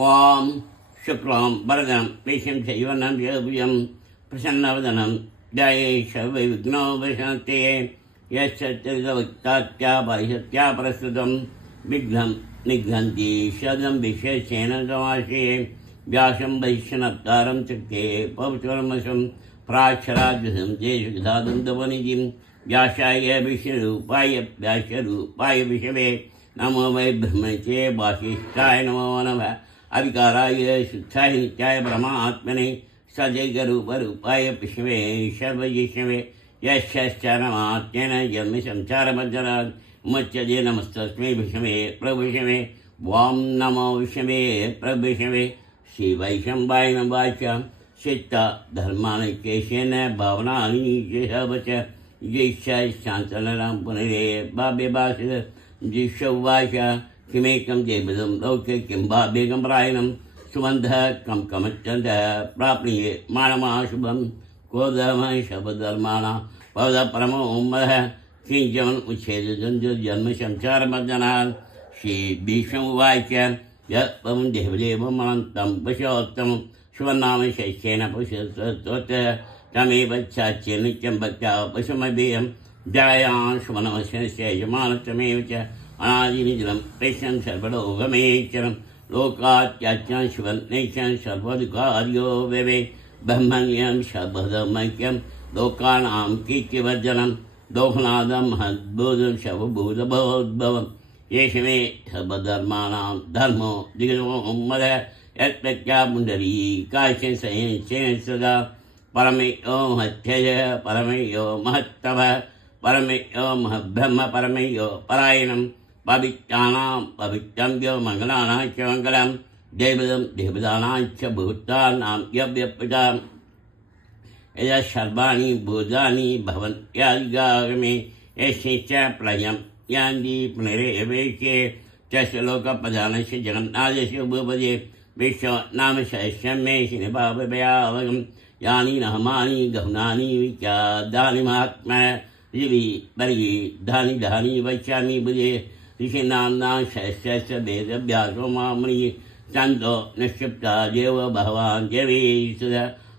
ॐ शुक्लां वरदं विष्णुं शैवनं योग्यं प्रसन्नवदनं ध्यायेत् सर्वविघ्नोपशान्ते यश्चरितवक्तात्या परिहत्या प्रस्तुतं विघ्नं निघ्नन्ति शतं विशेषेण समासे व्यासं वैष्णवतारं चक्रे पवित्रमसं प्राक्षराद्यसं देशधादन्तवनिधिं व्यासाय विष्णुरूपाय व्यासरूपाय विषवे नमो वै ब्रह्मचे वासिष्ठाय नमो नमः अविकाराय शुद्धाय नित्याय परमात्मने सजैकरूपरूपाय विष्णवे सर्वजिष्णवे यश्चानमात्येन जन्म संसारमर्जनात् मुच्यते नमस्तस्मै विष्णवे प्रविष्णवे वां नमो विष्णवे प्रविष्णवे श्रीवैशम्बाय नवाच चित्ता धर्मानैक्येशेन भावनानि च जैश्चाय शान्तनरां पुनरे बाबे भाषित जिष्यवाच किमेकं देवदं लोके किं वा बेगं प्रायणं सुबन्धः कं कमच्चन्दः प्राप्नुये मानमाशुभं कोधर्मः शबधर्माणां पवदः परमो मदः किञ्चन उच्छेदजन्म संसारमर्जनात् श्रीभीष्मवाच यत्पवं देवदेवमनन्तं पशोत्तमं शुभनाम शैश्येन पुष्यस्तोत्रः तमेव चाच्य नित्यं भक्त्या पशुमभेयं जयां शुभनमस्य यजमानत्वमेव च अनादिनिजलं प्रेष्यं सर्वलोकमेश्वरं लोकात्याज्ञं शिवन्नेशं सर्वदुःखार्यो वेवे ब्रह्मण्यं शबधमैक्यं लोकानां कीर्तिवर्जनं लोकनाथं महद्बोधं शवभूतभवोद्भवं येष मे सर्वधर्माणां धर्मो दिगजो मदः यत्प्रत्या पुण्डरीकाशेन सयेन सदा परमेयो महत्यज परमेयो महत्तमः परमेयो महब्रह्म परमेयो परायणं पवित्राणां पवित्रम्यो मङ्गलानां च मङ्गलं देवदं देवदानां च भूतानां यव्यपितां यदा सर्वाणि भूतानि भवन्त्यादिगागमे यस्य च प्रलयं यान्ति पुनरेवेशे तस्य लोकप्रधानस्य जगन्नाथस्य भूपदे विश्वनाम सहस्रं मे श्रीनिभावयावगम् यानि नहमानि गहुनानि विख्यातानि महात्मा दिवि वर्गी धानि धानि वैश्यामि बुधे ऋषिनाम्ना सहस्रस्य वेदव्यासो मामुनि चन्दो निक्षिप्ता देव भगवान् देवीश्वर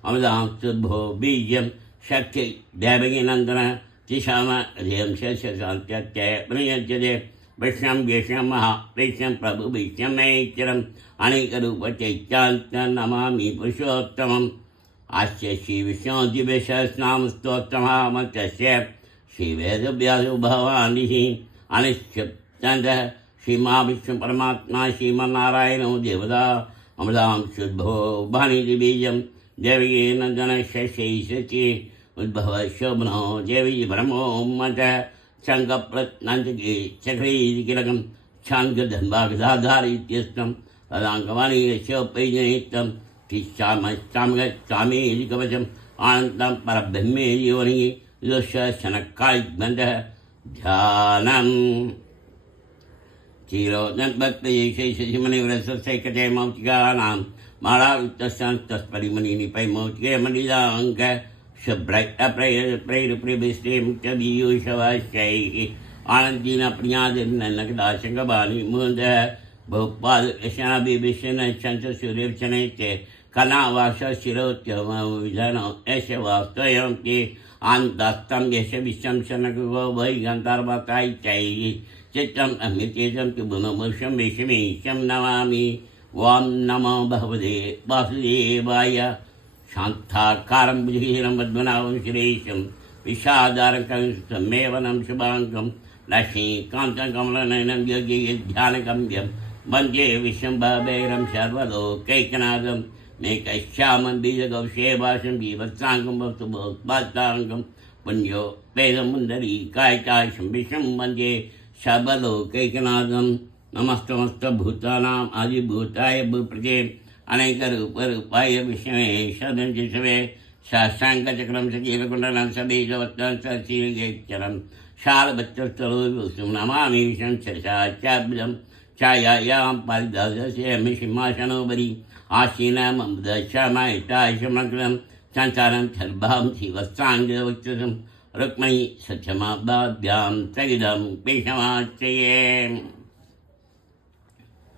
अमृतां शुभो बीजं शक्ति दैवकीनन्दनः तिशामध्यं शस्यशान्त्यत्य प्रयुज्यते वैष्णं वेष्णं महाप्रेष्यं प्रभुभीष्यमैश्वरम् अनेकरूपचैत्यान्तं नमामि पुरुषोत्तमम् आस्य श्रीविष्णुदिव्यसहस्रनाम स्तोत्रमहामन्त्रस्य श्रीवेदव्यासो भगवान् अनिश्चितः श्रीमहाविष्णुपरमात्मा श्रीमन्नारायणो देवता अमृतां शुद्धो भानिदिबीजं देवकीनन्दनशैशि उद्भव शोभनो देवी ब्रह्मो मतः शङ्खप्रत्नन्तके चक्रीकिलकं छान्दधन्वागधाधारित्यस्तं तदाङ्गवाणी यशोपैजनित्यं तिष्ठामश्चामगच्छामीति कवचम् आनन्दं परब्रह्मेति योनिः योशनकालिग्बन्धः ध्यानम् चिरोदन्भक्तयेशैषिमनिव्रतसैकते मौतिकानां मालावृत्तस्तस्परिमणिनिपै मौतिके मणिदाङ्क शुभ्रैरप्रैरप्रिभिस्त्रीमुक्तबीयूषवाश्यैः आनन्दीन प्रियादिर्नकदाशङ्गबाणि मुन्दः बहुपादशनाभिभिषण सूर्यवचनैते कनावासशिरोत्यमविधनो यश वास्तवं ते आन्दास्तं यश विश्वं शनको वै गन्धर्वतायैः चित्तम् अमृतेजं किमुनमुषं विषमीशं नमामि वां नमो भगवते वासुदेवाय शान्ताकारं बुधिरं पद्मनाभं सुरेशं विषादारकं सम्मेवनं शुभाङ्गं लक्ष्मीकान्तं कमलनयनं योगिध्यानगम्यं वन्दे विश्वम्भरं सर्वलोकैकनाथं मेकश्यामं बीजगौशेवासं बीभत्साङ्गं वस्तुभोत्पादाङ्गं पुण्यो वेदमुन्दरीकायकाशं विश्वं वन्दे सर्वलोकैकनाथं नमस्तमस्तभूतानाम् आदिभूताय भूप्रजे अनेकरूपरूपाय विष्णवे सदञ्जिषवे शास्त्राङ्गचक्रं सकीलकुण्डलं सबीजवत्तं सशीलगेक्षरं शालभच्चस्तरोविष्णुं नमामि विष्णुं सरसाचाभ्यं छायायां पारिदासस्य सिंहासनोपरि आसीनममुदश्यामायितायशमग्नं संसारं सर्वां शिवस्साङ्गवक्षसं रुक्मणी सत्यमाभ्यां सगिदं पेशमाश्रये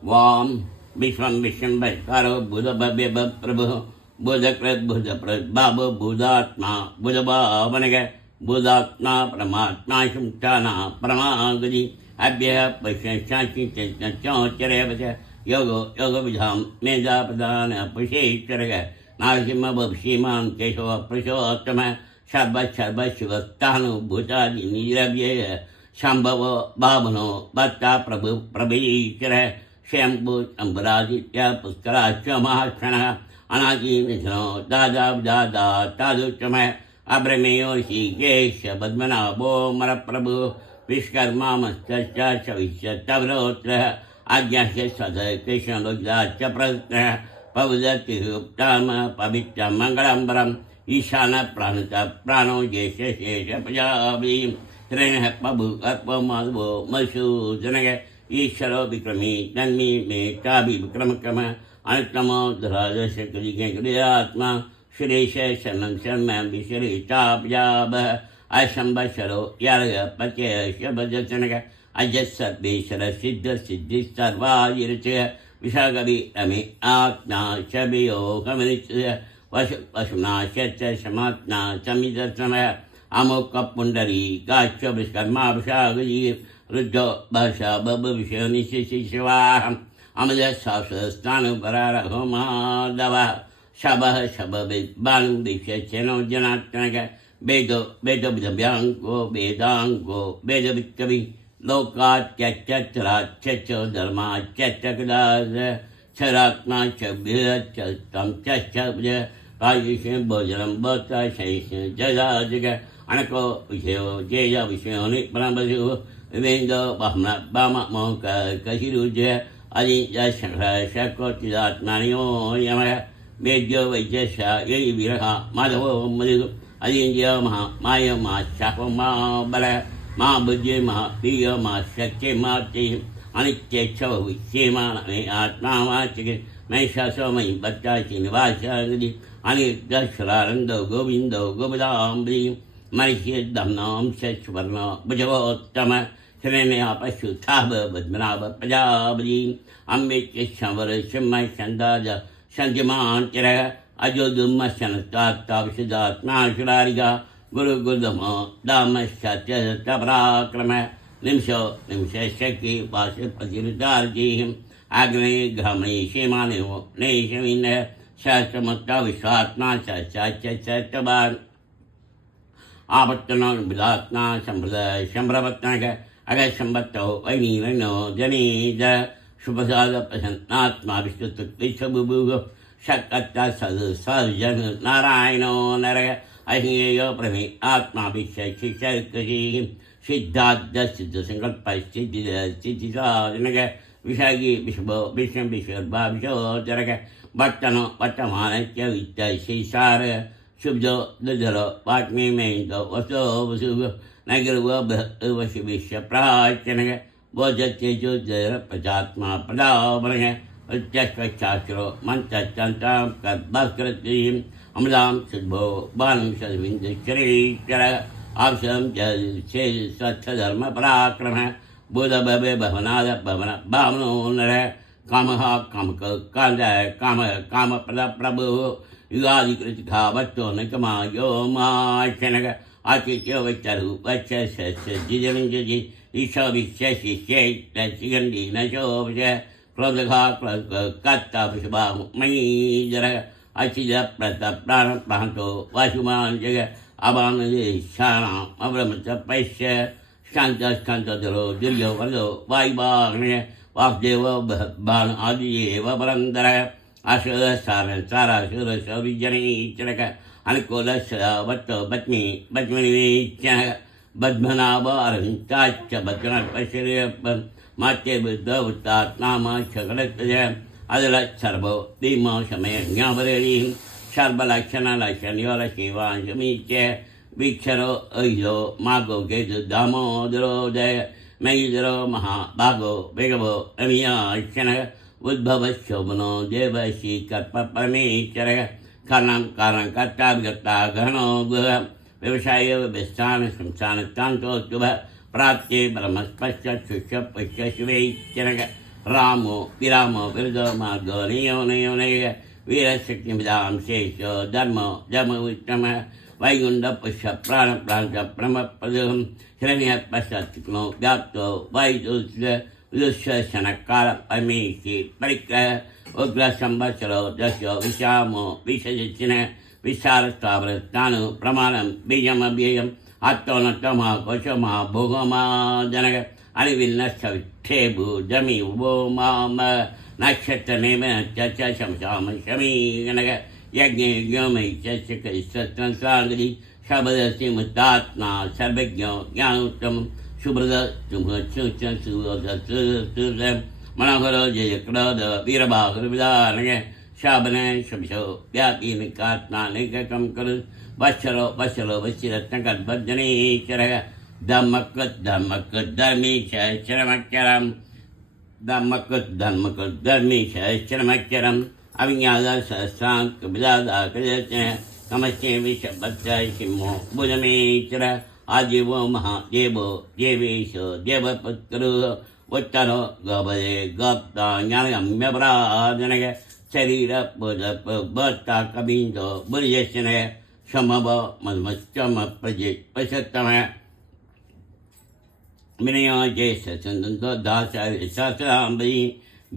वां विश्वं विश्वंभरो बुध भव्य प्रभु बुधकृत बुधप्रद बाबो बुधात्मा बुधभावनग बुधात्मा परमात्मा शुंठाना परमागति अभ्य पश्चाची चौचर्य योगो योग विधाम मेधा प्रधान पुषेश्वर नारसिंह बभीमान केशव पुरुषोत्तम सर्व सर्व शिवस्तानुभूतादि निरव्य शंभव बामनो भट्टा प्रभु प्रभीश्वर शंभु शंभरादित्य पुष्कराच महाक्षण अनादि निधनो दादा दादा तादुचम अब्रमेयो ऋषिकेश पद्मनाभो मर प्रभु विश्वकर्मा मस्तविश्य तवरोत्र आज्ञास्य सद कृष्ण लोकदाच प्रश्न पवदतिरुक्ताम पवित्र मंगलंबरम ईशान प्राणत प्राणो जेष शेष प्रजावी त्रेण पभु अर्प माधवो मधुसूदनग ईश्वरो विक्रमी तन्मी मेटाभि विक्रम क्रम अनुत्तमो धराजश क्रियात्मा श्रेष शरणं शरणं विश्रेष्टाभ्याभ अशंबशरो यारग पत्य शबजनग अजसद्वेश्वर सिद्ध सिद्धि सर्वायुरुचय विशागवि अमि आत्मा शबियो कमनिचय वशुना शच समात्ना समिदर्शनय अमुक पुंडरी गाच्छ विश्वकर्मा विशागजी रुद्रो भाषा बब विषय निशिशि शिवाहम अमल शास्त्रस्थान परार होमादवा शबः शबविद बानु दिश्य चनो जनात्मक वेदो वेदो विद्यांको वेदांको वेद विकवि लोकाच्यच्चराच्च धर्माच्यच्चकदास क्षरात्मा च विरच्चं च कायुष्य भोजनं भोक्ता शैष्य जया जग अनको विषयो जेय विषयो निपरमसु विवेन्दो बह्म बाम मोक कशिरुज अजिज शंकर शकोचिदात्मानियो यमः वेद्यो वैद्यश ययि विरह माधवो मधु अजिंज्य महा माय मा शापो मा बल मा बुद्धि मा प्रिय मा शक्ति मा ति अनित्य क्षव विषेमा मे आत्मा मा चिक मैं शासो मयि बच्चा श्रीनिवासि अनिर्दशरानंदो गोविंदो गोविदाम्बरी मनुष्य दमनाम स्वर्ण भुजगोत्तम श्रेणया पशुथाभ पद्मनाभ प्रजापति अम्बित शंवर सिंह छंदाज संजमान चिर अजोदुमशनतात्ताविशदात्मा शुरारिगा गुरु गुरुदमो दाम सत्य पराक्रम निमिषो निमिष शक्ति पाश प्रतिरुदार्जी आग्ने घ्रामणि शेमानेहो नेशमिन सहस्रमत्ता विश्वात्मा सत्याबान आपत्तना विदात्मा संप्रदाय संभ्रवत्नक अगर संबत्तो वैनीनो जनीज शुभसाद प्रसन्नात्मा विष्णुत विश्वबुभुग शक्ता सद सर्जन नारायणो नर अहियो प्रमे आत्मा विश्व शिक्षि सिद्धार्थ सिद्ध संकल्प सिद्धि सिद्धिसाधनक विशागी विश्व विष्णु विश्वर्भा विशोचरक भट्टनो भट्टमानच्य वित्त शेषार शुभ्जो दुधरो वाग्मी मेन्दो वसो वसुग नगरव वशु विश्व प्राचनक भोजत्यजो जर प्रजात्मा प्रदावनक प्रत्यक्षाक्षरो मंत्रचंत्रां कर्भकृतिं अमलां शुद्धो बालं सद्विन्दश्रीकर आवसं जय सत्धर्म पराक्रम बुध भवे भवनाद भवन भावनो नर कामः कामक कांदय काम काम प्रद प्रभु युगादिकृत खावत्तो निकमायो माशनक आचित्यो वच्चरु वच्च जिजमिंजि ईशो विश्वशिष्यै तस्सिगंडी नशोभज क्रोधखा क्रोध कत्ता विषभा मयि जर अचिद प्रत प्राण प्रांतो वासुमान जग अबानदे शानाम अब्रमच पैश्य स्कांत स्कांतधरो दीर्घ वरदो वायुवाग्नय वासुदेव बाण आदि एव परंदर अशुर सार सारा शुर सौविजनीचनक अनुकूल वत्त बच्मी बच्मनिवेचन बद्मनाभ अरंताच्च बद्मनाथ पश्य मात्य बुद्ध उत्तात्मा शकलत्ज अदल सर्वो दीम समय ज्ञापरेणी सर्वलक्षण लक्षण योलशिवांशमीच वीक्षरो अहिलो मागो केतु दामोदरोदय मयिदरो महाभागो वेगवो अमियाक्षण उद्भव शोभनो देवशी कल्प परमेश्वर कारणं कारण कर्ता विगता गहनो गुह व्यवसाय व्यवस्थान संस्थान तांतोत्तुभ प्राप्ते ब्रह्मस्पश्च शुष्य पश्य शिवैश्चरक रामो विरामो विरुद्धो मार्गो नियो नियो निय वीरशक्तिमिदां शेषो धर्मो धर्मो विक्रम वैकुण्ठ पुष्य प्राण प्राण प्रमप्रदं हिरण्य पश्चिक्नो व्याप्तो वैदुष्य शनकाल परमेशि परिक्रह उग्र संवत्सरो दस्यो विषामो विषजिन विशालस्थावरस्तानु प्रमाणं बीजमव्ययम् आत्मनतमा कोशमा भोगमा जनक अनिविन्नस्थविक्षेभु जमि उभो माम नक्षत्रनेम चच शमशाम शमी गणक यज्ञ ज्ञोमय चक्रसंसागरी शब्दस्य मुक्तात्मा सर्वज्ञो ज्ञानोत्तम सुब्रद सुभद मनोहर जय क्रोध वीरबाहुर विदानक शाबन शमशो व्यापी निकात्मा निककम करु वत्सरो वत्सरो वशिरत्नकद्भजनेश्वरः धम्मकृत् धम्मकृत् धर्मीशरमक्षरम् धम्मकृत् धर्मकृत् धर्मीशरमक्षरम् अविज्ञादसहस्राङ्कविदादाकृतः नमस्ते विश्वभद्राय सिंहो भुजमेश्वर आजीवो महादेवो देवेशो देवपुत्रो उत्तरो गभये गप्ता ज्ञानगम्यपराधनः शरीर भक्ता कबीन्दो बुर्यशनः क्षमव मन्मश्चम प्रजे पशतम विनयो जैस संतो दाचार्य शास्त्राम्बरी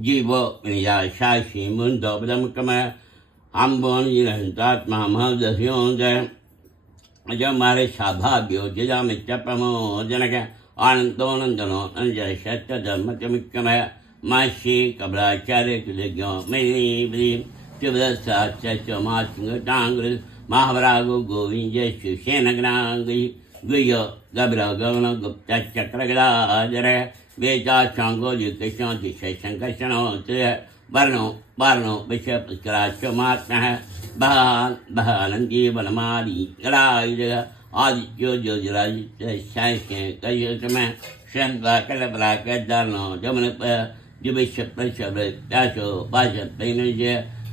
जीवो विनया शाशी मुंदो बदमकम आम्बोन निरंतात्मा महदस्यों जो मारे सौभाग्यो जिजामित्य प्रमोदनक आनंदोनंदनो अंजय सत्य धर्म चमिकम माशी कबलाचार्य कुलज्ञो मयि शिवदस्ताचमाचंगटांग्र महावरागो गोविंद सुसेनग्नांगी गुयो गबरा गगन गुप्त चक्रगदाजर वेदा चांगो युक्तांति शंकर्षणो वर्णो वर्णो विषपुष्कराचमात्मः बहान बहानंदी वनमाली गलायुध आदित्यो ज्योतिरादित्य शांस्य कयुतम शंका कलबला कदानो जमन जुबिष्य प्रशब्द दासो बाजत पैनज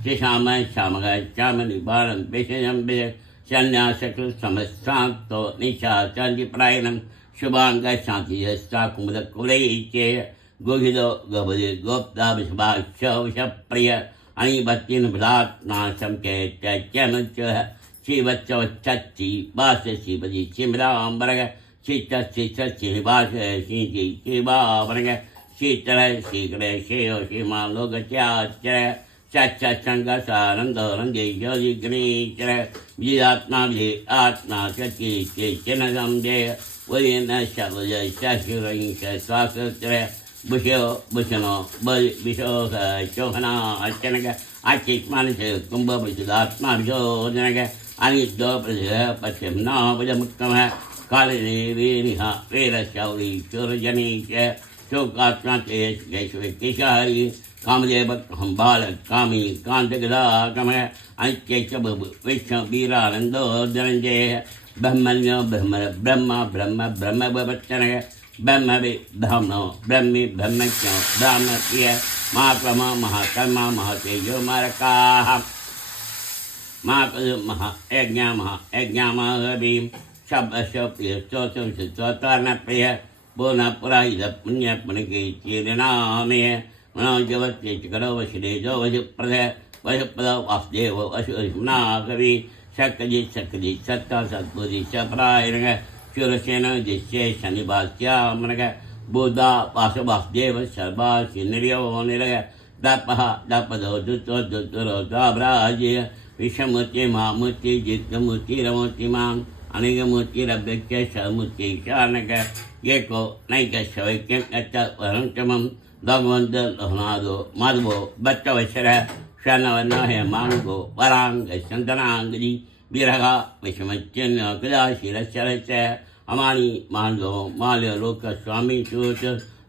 श्याम श्यामग श्यामनि बाणं पेशयं सन्यासकृ समस्तांतो निशा चांदी प्रायणं शुभांग शांति यस्ता कुमुद कुलैचे गोहिदो गभदे गोप्ता विषभाक्ष विषप्रिय अनिबत्तिन भ्रात्नाशं के त्यज्यनुच शिवच्चवच्चि वास शिवजी शिमराम्बरग शीत शीत शिवास शिंजी शिवावरग शीतल शीघ्र शेयो सीमा लोकच्याचर चच्च संगसानंदोरंगे योगी गणेशर विदात्मा विधि आत्मा चि चिन्नगम जय वयन शब्द शशिरंश स्वासत्र बुशो बुशनो विशोक चोहना अचनक आचित्मान से कुंभ विशुदात्मा विशोधनक अनिद्यो प्रजः पश्चिम न भुजमुक्तम कालिनी वीरिहा वीरशौरी चोरजनीश शोकात्मा तेज कैश्वे केशारी कामदेव हम बालक कामी कांतगदागम ऐक्यच विष्णु वीरानंदो धनंजय ब्रह्मण्यो ब्रह्म ब्रह्म ब्रह्म ब्रह्म वचन ब्रह्म ब्रह्मणो ब्रह्मी ब्रह्मज्ञो ब्रह्म प्रिय महाक्रम महाकर्मा महातेजो मारकाः महायज्ञामहबीं शब्दप्रिय स्तोत्रं स्तोत्रन प्रिय पूर्णपुरायुध पुण्य पुण्यके चीरनामय मनोजवत्य करो वशिदेजो वशुप्रद वशुप्रद वासुदेव वशुना कवि शक्तिजित शक्तिजित सत्ता सत्पुरी सपरायण शूरसेन जिष्य शनिवास्यामनक बुधा वासुवासुदेव सर्वा सिन्निर्यो निरय दपः दपदो दुतो दुतुरो द्वाभ्राज्य विषमूर्ति महामूर्ति जितमूर्ति रमूर्ति मां अनेकमूर्तिरभ्यक्ष समूर्ति शानक येको नैक शवैक्यं अच्च वरंचमं भगवंत लोहनादो माधवो बच्चवशर शनवन हेमांगो वरांग संतनांगजी विरगा विषमच्चन्य कदाशिरशरच अमानी मांदो माल्य लोक स्वामी चूत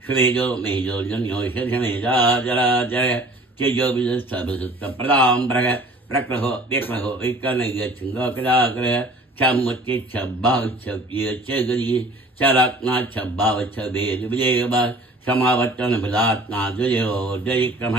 श्वेजो मेजो जन्यो शमेजाजराजय चेजो विदस्तभसुत प्रदाम्बरग प्रक्रहो व्यक्रहो विकर्णय छिंगकदाग्र छमुच्चि छब्बाव छव्य छगरी चरत्ना छब्बाव छवेद विजयबा समावर्तन विलात्ना दुजयो जयक्रम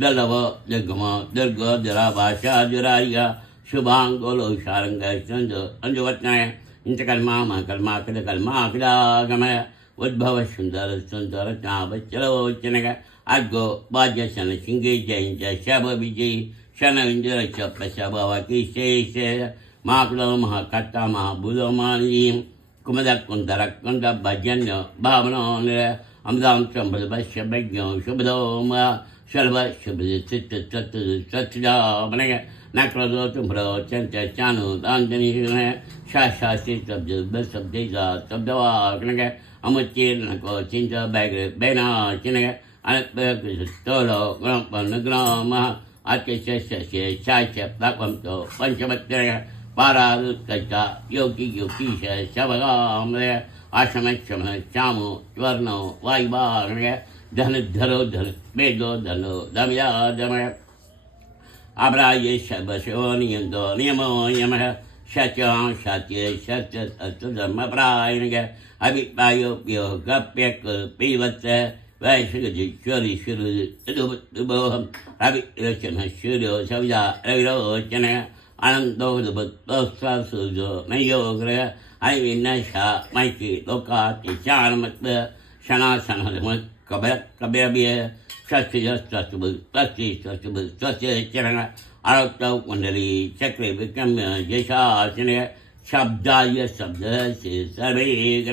दलव जगम दुर्ग जराभाषा जुरारिया शुभांगोलो शारंग चंद अंजुवत्नय इंचकर्मा महकर्मा कृतकर्मा कृदागमय उद्भव सुंदर सुंदर चावचलोचनक Argo Baja Sana Shingi Jain Shaba Vijay Shana Indra Chapasaba Kishe Maklo Mahakata Mahabudamani Kumada Kundara Kunda Bajana Babana Amdam Trumble Bashabagyo Shubadoma Shalva Shubid Satya Banega Nakro Tumbro Chanta Chanu Dandani Shasha State of the best of days of the war Amachil Nako Chinta Bag Bena Chinaga Anakberg is a Tolo Grampan Grama Akesha Chacha Blackam Panchamatera Para Kaita Yogi Yokisha Shavagam Ashamacham Chamu Twarno Vaiba Dhanadharo Bedo Dano Damya Damaya Abra Yesha Bashoni and Donimo Yamaha Shatya Shatya Shatya Atudama Brainaga Abit Bayo Pio Gapek Pivata Vaishigi Shuri Shuru Duboham Rabbit Russian Shudo Savia Reviro Jana Anando the Bosa Suzo Mayo Grea I Nasha Mikey Loka Tichana Macbeth Shana Sana Kababia Trusty Arab Wandari Chakri become Jesha Shabdaya Sabda Sabi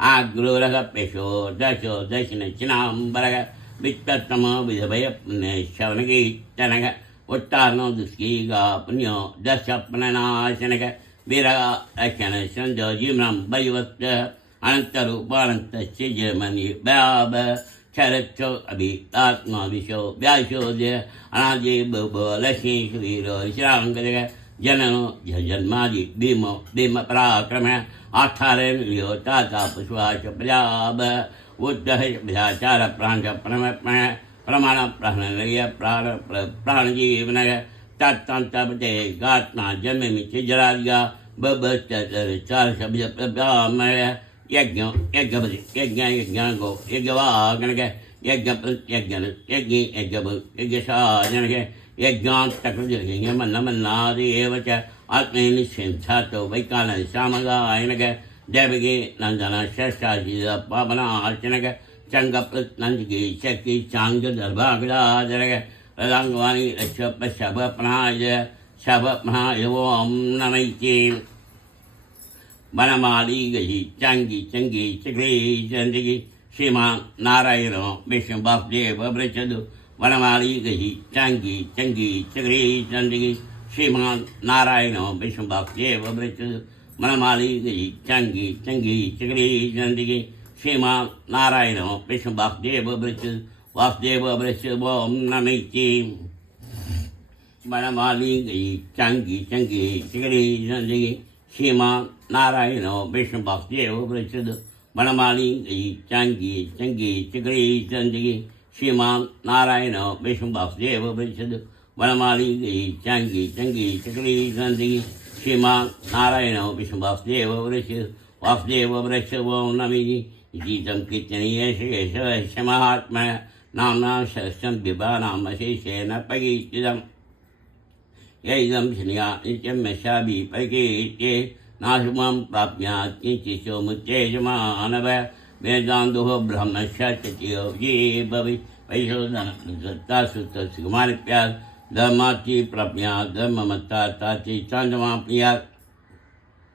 Agrura Pesho Dasho Dashin Chinam Baraga Vitatama with a way up Shavanagi Tanaga Utano the Skiga Punyo Dashapana Senaga Vira Akana Sando Jimram Bayuat Antaru Baranta Chijamani Baba Character Abi Atma Visho Vyasho de Anaji Bobo Lashi Shiro Shangada Janano Janmadi Bimo Bima Prakrama Ataren Lio Tata Pushwa Chapraba Uddha Chara Pranja Pramana Pranaria Pranaji Vanaga Tatanta Bade Gatna Jamimi Chijaraga Bubba Char Shabia Maya Yagago, Yagawa, Ganaga, Yagap, Yagi, Yagabu, Yagasha, Janaga, Yagan, Takaki, Yamanamana, the Evacha, Atmani, Sato, Vaikana, Samaga, Inaga, Devigi, Nandana, Shasta, Babana, Archanaga, Changap, Nandigi, Cheki, Changa, Bagada, Janaga, Langwani, Shabba Panaja, Shabba Mahayavam, Namaki. Banamali Gaji, Changi, Chakri, Chandigi, Shima, Narayano, Mission Bafdeva, Brechadu, Banamali Gaji, Changi, Chakri, Chandigi, Shima, Narayano, Mission Bafdeva, Brechadu, Banamali Gaji, Changi, Chakri, Chandigi, Shima, Narayano, Mission Bafdeva, Brechadu, Vasdeva, Brechadu, Namiki, Banamali Gaji, Changi, Chakri, Chandigi, Shima, Narayano, Vishnu Bhakdeva, Brachadu, Banamali, Changi, Chakri, Chandigi, Shima, Narayano, Vishnu Bhakdeva, Brachadu, Banamali, Changi, Chakri, Chandigi, Shima, Narayano, Vishnu Bhakdeva, Brachadu, Vasdeva, Brachadu, Namini, Jitam Kitani, Shamahatma, Namna, Shasam, Bibana, Masishena, Pagitidam. Yam Shania, Icham Meshabi, Pagi, Nashumam, Papia, Kinchisho, Mutejama, Anaba, Vedandu, Brahma Shatio, Ye, Babi, Vaishodan, Tasu, Sigmari Piaz, Damati, Prapia, Damamata, Tati, Chandama Pia,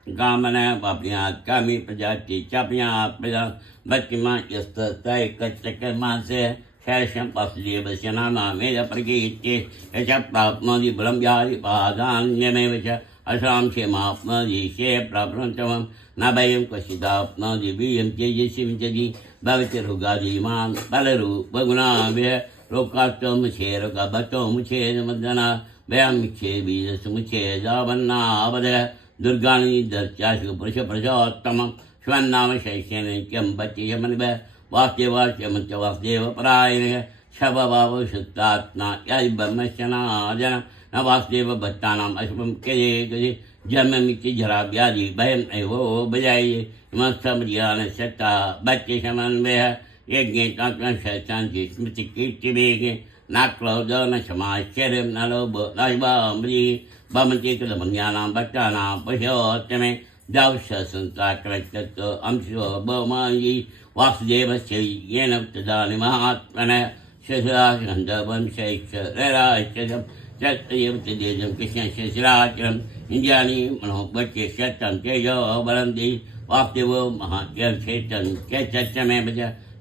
Gamana, Papia, Kami, Pajati, Chapia, Pida, Batima, Yasta, Tai, Kachakamanse, Fashion of the Basanama, made a brigade, a chap of Modi Brambia, Badan, Yemevicha, Ashram Shema, Modi, Shep, Rabrantam, Nabayam Kashida, Modi, William J. Simjadi, Baviter Hugadi, Man, Balaru, Baguna, Rokato, Muche, Rokabato, Muche, Madana, Bam Muche, Sumuche, Zavana, Abada, Durgani, the Chashu, Prasha, Tamam, Shwanama, Shashan, and Kambati, Yamaniba. Vasdeva Vasdeva Prayana Shababa Shutatna Yaiba Mashana Jana Navasdeva Bhatanam Ashvam Kaya Jamamiki Jarabiadi Bayam Evo Bayai Masamriana Seta Bati Shaman Beha Yegin Tantan Shatanji Smithiki Tibigi Naklodona Shama Sherim Nalobo Laiba Mri Bamanti Kalamanyana Batana Basho Teme Davsha Santa Krakato Amsho Bomayi Vasdeva Shay Yenam Tadani Mahatmana शशराशन्दवं शैक्षरराशं चत्रयं तेजं कृष्णशशराचरम् इन्द्रियाणि मनोबच्चे शतं तेजो बलन्ति वासुदेवो महाज्ञं चेतं चैतन्यमेव च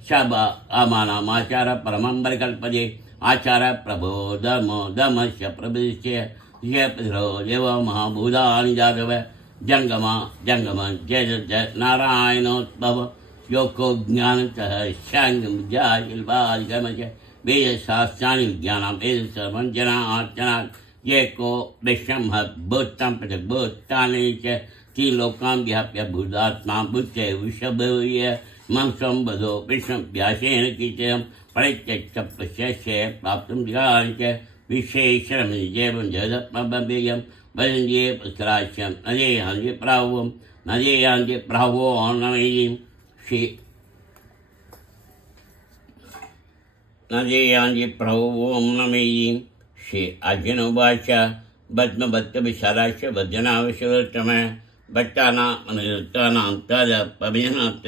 शब अमानामाचार परमं परिकल्पते आचार प्रभो धर्मो धर्मस्य प्रभुश्च यपरो देव महाभूतानि जातव जंगमा जंगमं जय नारायणोद्भव योको ज्ञानतः शांगम जायिल्वादिगमच वेद शास्त्राणि विज्ञानं वेद सर्वं जनार्चना ये को विश्वं भूतं प्रतिभूतानि च त्रिलोकां व्याप्य भूतात्मा बुद्धे विश्वभूय मंसं वदो विश्वं व्यासेन कीर्तनं परित्यक्ष पश्यस्य प्राप्तुं धियानि च विशेषरमणिजैवं जगदत्मबव्ययं वदन्ये पुस्तराच्यं नदेयान्ये प्रावं नदेयान्ये प्रावो नमयिं श्री नदेयान्ये प्रावो नमयिं श्री अर्जुनोवाच बद्मबद्धविशालाक्ष वज्रनावशोत्तम भट्टानाम् अनिरुद्धानां तदपभिजनात्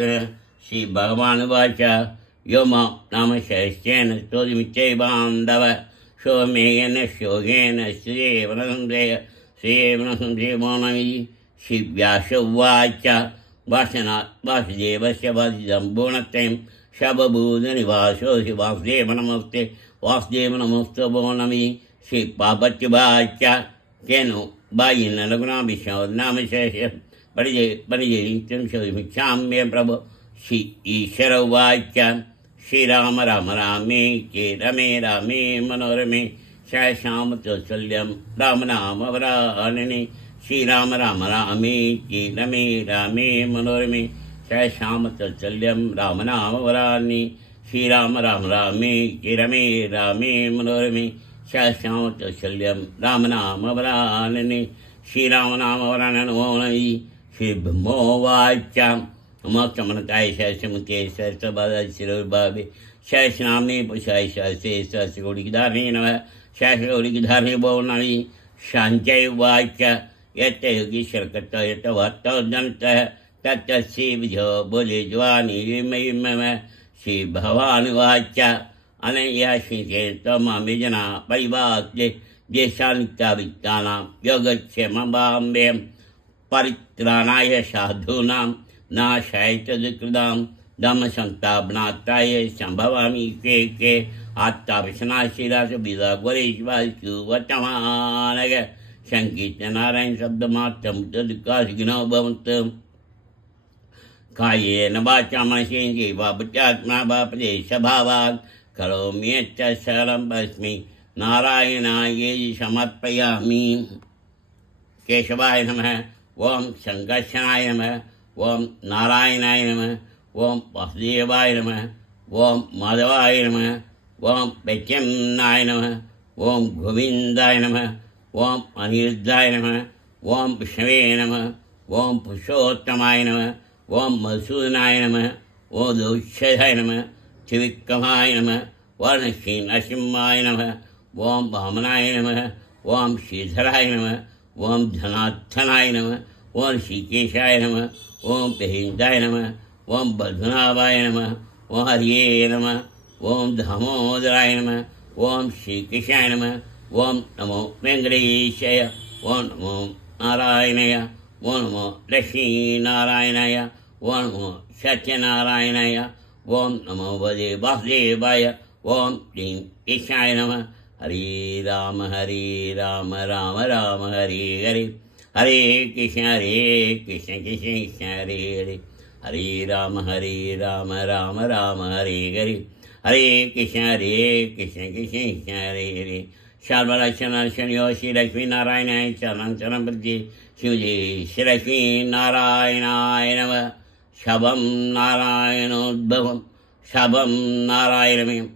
श्रीभगवानुवाच यो मां नाम शैश्चेन स्तोतिमित्यैवान्दव सोमेन शोगेन श्रीवनसंशयमो नमि श्रीव्यास उवाच वासनात् वासुदेवस्य वधितं पूर्णत्वं शबभूतनिवासो हि वासुदेव नमस्ते वासुदेव नमोऽस्तु वो नमि श्रीपापत्युवाच केनो बायिन रघुनाभिषो नाम शेष परिजयितं शोभिक्षाम्य प्रभो श्री ईश्वर उवाच श्रीराम राम रामे के रमे रामे मनोरमे श्याम तौसल्यं राम नाम वरानने श्रीराम राम रामे के रमे रामे मनोरमे श्याम तौसल्यं राम नाम वरानने श्रीराम राम रामे के रमे रामे मनोरमे श्याम तौसल्यं राम नाम वरानने श्रीराम नाम वरानने नमि श्री ब्रह्मोवाच मोक्षमनकाय सहस्रमुखे सहस्रपादाशिरोर्भावे सहस्रनाम्ने पुरुषाय सहस्रे सहस्रकोटिधारणे नमः सहस्रकोटिधारणे भो नमि शान्त्यै उवाच यत्र योगीश्वरकर्ता यत्र वार्ताजनतः तत्र श्रीविधो बोले ज्वानि मम श्रीभगवानुवाच अनया श्रीचेन त्वमामि जना परिवाक्ये देशानित्यावित्तानां योगक्षेमवाम्यं परित्राणाय साधूनां नाशाय तदकृतां धम्मसंस्थापनार्थाय संभवामि के आत्ताविशनाशिरासुविदागुरेश्वासु वर्तमानग संकीर्तनारायण शब्दमात्रं तदुकाशिनो भवन्तु कायेन वाचा मनसेन्द्रिये वा बुद्ध्यात्मना वा प्रदेशभावात् करोमि यच्च सकलं परस्मै नारायणाय समर्पयामि। केशवाय नमः। ओम संकर्षणाय नमः। ओम नारायणाय नमः। ओम वासुदेवाय नमः। ओम माधवाय नमः। ओम प्रद्युम्नाय नमः। ओम गोविंदाय नमः। ओम अनिरुद्धाय नमः। ओम विष्णवे नमः। ओम पुरुषोत्तमाय नमः। ओम मधुसूदनाय नमः। ओम दौक्षाय नमः। त्रिविक्रमाय नमः। वर्णश्री नरसिंहाय नमः। ओम वामनाय नमः। ओम श्रीधराय नमः। ओम धनार्थनाय नमः। ओम श्रीकेशाय नमः। ओम प्रहिंदाय नमः। ओम बद्धनाभाय नमः। ओम हरिये नमः। ओम दामोदराय नमः। ओम श्रीकृष्णाय नमः। ओम नमो वेंकटेशाय। ओम नमो नारायणाय। ओम नमो लक्ष्मीनारायणाय। ओम नमो सत्यनारायणाय। ओम नमो भजे वासुदेवाय। ओम क्लीं कृष्णाय नमः। हरे राम राम राम हरे हरे हरे कृष्ण कृष्ण कृष्ण हरे हरे हरे राम राम राम हरे हरे हरे कृष्ण कृष्ण कृष्ण हरे हरे सर्वलक्षण यो श्री लक्ष्मी नारायणाय चरण चरण प्रति शिवजी श्री लक्ष्मी नारायणाय नमः। शबं नारायणोद्भवं शबं नारायणमयं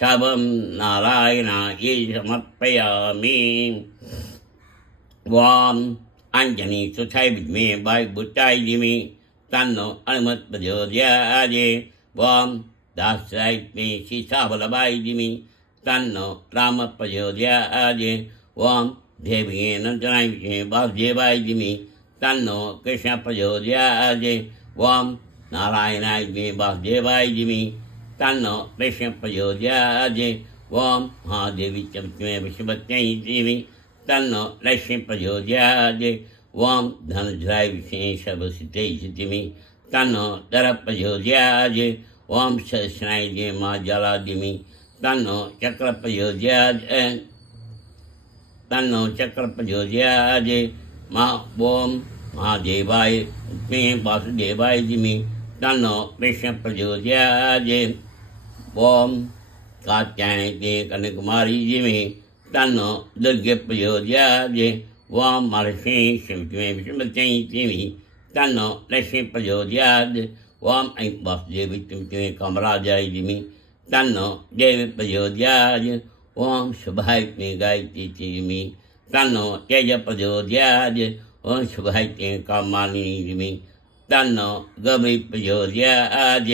शबं नारायणाय समर्पयामि। वाम अंजनी सुथाय विद्मे वायुभूताय धीमहि तन्नो हनुमत् प्रचोदयात्। वाम दासाय मे सीतावल्लभाय धीमहि तन्नो राम प्रचोदयात्। वाम देवी नंदनाय वासुदेवाय धीमहि तन्नो कृष्ण प्रचोदयात्। वाम नारायणाय वासुदेवाय धीमहि तन्नो वैष्णव प्रचोदयात्। ओम महादेवी च विद्महे वृषभत्यै धीमहि तन्नो लक्ष्मी प्रचोदयात्। ओम धनुर्धराय विष्णुवे सर्वसिद्धये धीमहि तन्नो दर प्रचोदयात्। ओम सहस्राय मां ज्वाला धीमहि तन्नो चक्र प्रचोदयात्। तन्नो चक्र प्रचोदयात्। ओम महादेवाय विद्महे वासुदेवाय धीमहि तन्नो विष्णु प्रचोदयात्। ओम कात्यायनी कन्याकुमारी धीमहि तन्नो दुर्गे प्रचोदयात्। ओम महर्षि विष्णुवे विष्णुपत्यै धीमहि तन्नो लक्ष्मी प्रचोदयात्। ओम ऐं वासुदेवी विष्णुवे कामराजाय धीमहि तन्नो देवी प्रचोदयात्। ओम शुभाय गायत्री धीमहि तन्नो तेज प्रचोदयात्। ओम शुभाय कामालिनी धीमहि तन्नो गौरी प्रचोदयात्।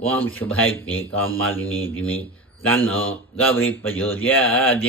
ओम शुभाय कामालिनी धीमहि तन्नो गौरी प्रचोदयात्।